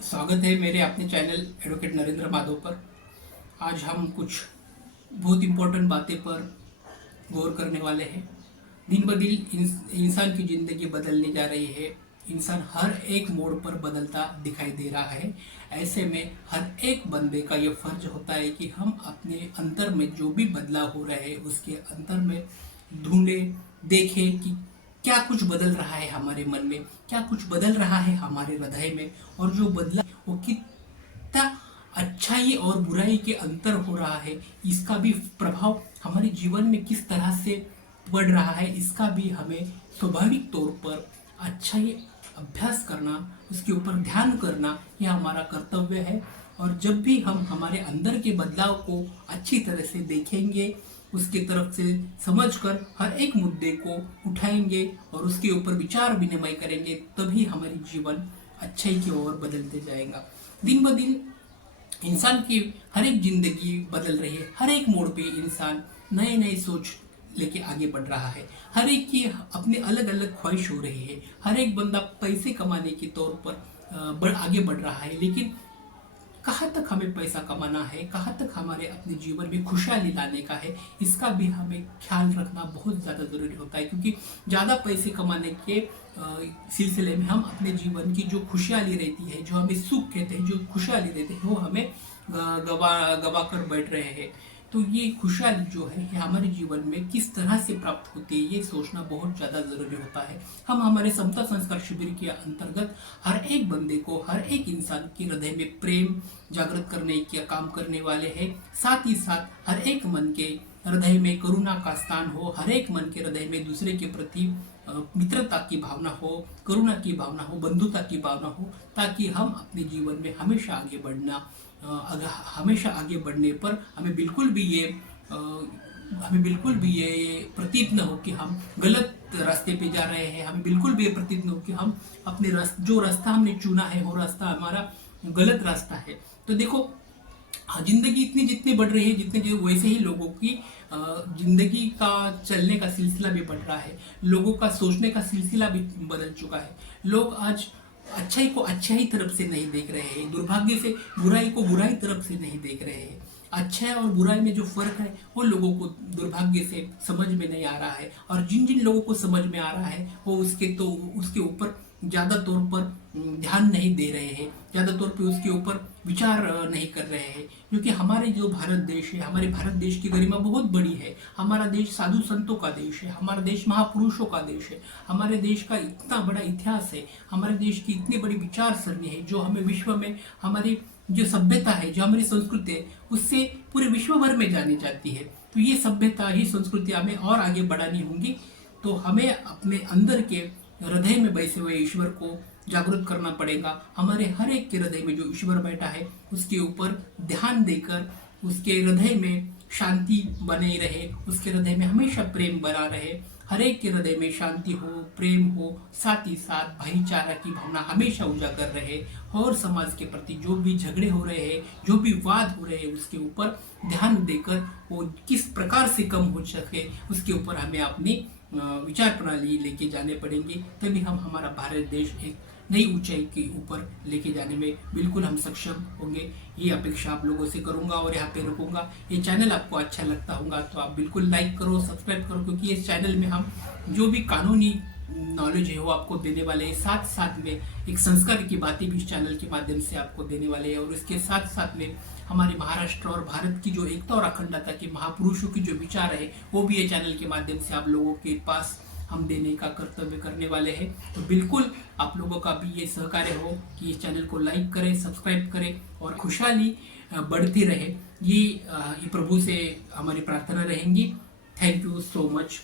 स्वागत है मेरे अपने चैनल एडवोकेट नरेंद्र माधव पर। आज हम कुछ बहुत इम्पोर्टेंट बातें पर गौर करने वाले हैं। दिन ब दिन इंसान की ज़िंदगी बदलने जा रही है। इंसान हर एक मोड़ पर बदलता दिखाई दे रहा है। ऐसे में हर एक बंदे का ये फर्ज होता है कि हम अपने अंतर में जो भी बदलाव हो रहे हैं उसके अंतर में ढूंढे, देखें कि क्या कुछ बदल रहा है हमारे मन में, क्या कुछ बदल रहा है हमारे हृदय में, और जो बदला वो कितना अच्छाई और बुराई के अंतर हो रहा है, इसका भी प्रभाव हमारे जीवन में किस तरह से बढ़ रहा है, इसका भी हमें स्वाभाविक तौर पर अच्छाई अभ्यास करना, उसके ऊपर ध्यान करना, यह हमारा कर्तव्य है। और जब भी हम हमारे अंदर के बदलाव को अच्छी तरह से देखेंगे, उसके तरफ से समझकर हर एक मुद्दे को उठाएंगे और उसके ऊपर विचार विनिमय करेंगे, तभी हमारी जीवन अच्छाई की ओर बदलते जाएगा। दिन ब दिन इंसान की हर एक जिंदगी बदल रही है। हर एक मोड़ पे इंसान नए नए सोच लेके आगे बढ़ रहा है। हर एक की अपनी अलग अलग ख्वाहिश हो रही है। हर एक बंदा पैसे कमाने के तौर पर आगे बढ़ रहा है, लेकिन कहाँ तक हमें पैसा कमाना है, कहाँ तक हमारे अपने जीवन में खुशहाली लाने का है, इसका भी हमें ख्याल रखना बहुत ज़्यादा ज़रूरी होता है। क्योंकि ज़्यादा पैसे कमाने के सिलसिले में हम अपने जीवन की जो खुशहाली रहती है, जो हमें सुख कहते हैं, जो खुशहाली रहते हैं, वो हमें गवा गवा कर बैठ रहे हैं। तो ये खुशहाली जो है ये हमारे जीवन में किस तरह से प्राप्त होती है, ये सोचना बहुत ज़्यादा ज़रूरी होता है। हम हमारे समता संस्कार शिविर के अंतर्गत हर एक बंदे को, हर एक इंसान के हृदय में प्रेम जागृत करने का काम करने वाले हैं। साथ ही साथ हर एक मन के हृदय में करुणा का स्थान हो, हर एक मन के हृदय में दूसरे के प्रति मित्रता की भावना हो, करुणा की भावना हो, बंधुता की भावना हो, ताकि हम अपने जीवन में हमेशा आगे बढ़ना हमेशा आगे बढ़ने पर हमें बिल्कुल भी ये प्रतीत न हो कि हम गलत रास्ते पे जा रहे हैं। हमें बिल्कुल भी ये प्रतीत न हो कि हम अपने जो रास्ता हमने चुना है वो रास्ता हमारा गलत रास्ता है। तो देखो, जिंदगी इतनी जितनी बढ़ रही है, जितने जो वैसे ही लोगों की जिंदगी का चलने का सिलसिला भी बढ़ रहा है। लोगों का सोचने का सिलसिला भी बदल चुका है। लोग आज अच्छाई को अच्छाई तरफ से नहीं देख रहे हैं, दुर्भाग्य से बुराई को बुराई तरफ से नहीं देख रहे हैं। अच्छा और बुराई में जो फर्क है वो लोगों को दुर्भाग्य से समझ में नहीं आ रहा है। और जिन जिन लोगों को समझ में आ रहा है वो उसके ऊपर ज़्यादा तौर पर ध्यान नहीं दे रहे हैं, ज़्यादा तौर पे उसके ऊपर विचार नहीं कर रहे हैं। क्योंकि हमारे जो भारत देश है, हमारे भारत देश की गरिमा बहुत बड़ी है। हमारा देश साधु संतों का देश है, हमारा देश महापुरुषों का देश है, हमारे देश का इतना बड़ा इतिहास है, हमारे देश की इतनी बड़ी विचार सरणी है, जो हमें विश्व में हमारी जो सभ्यता है, जो हमारी संस्कृति है, उससे पूरे विश्व भर में जानी जाती है। तो ये सभ्यता, ये संस्कृति हमें और आगे बढ़ानी होंगी। तो हमें अपने अंदर के हृदय में बैसे हुए ईश्वर को जागृत करना पड़ेगा। हमारे हर एक के हृदय में जो ईश्वर बैठा है उसके ऊपर ध्यान देकर उसके हृदय में शांति बने रहे, उसके हृदय में हमेशा प्रेम बना रहे। हर एक के हृदय में शांति हो, प्रेम हो, साथ ही साथ भाईचारा की भावना हमेशा उजागर रहे। और समाज के प्रति जो भी झगड़े हो रहे हैं, जो भी वाद हो रहे हैं, उसके ऊपर ध्यान देकर वो किस प्रकार से कम हो सके, उसके ऊपर हमें अपनी विचार प्रणाली लेके जाने पड़ेंगे। तभी हम हमारा भारत देश एक नई ऊंचाई के ऊपर लेके जाने में बिल्कुल हम सक्षम होंगे। ये अपेक्षा आप लोगों से करूंगा और यहाँ पे रखूंगा। ये चैनल आपको अच्छा लगता होगा तो आप बिल्कुल लाइक करो, सब्सक्राइब करो, क्योंकि इस चैनल में हम जो भी कानूनी नॉलेज है वो आपको देने वाले हैं। साथ साथ में एक संस्कार की बातें भी इस चैनल के माध्यम से आपको देने वाले हैं। और इसके साथ साथ में हमारे महाराष्ट्र और भारत की जो एकता और अखंडता के महापुरुषों की जो विचार है वो भी ये चैनल के माध्यम से आप लोगों के पास हम देने का कर्तव्य करने वाले हैं। तो बिल्कुल आप लोगों का भी ये सहकार्य हो कि इस चैनल को लाइक करें, सब्सक्राइब करें और खुशहाली बढ़ती रहे। ये प्रभु से हमारी प्रार्थना रहेंगी। Thank you so much.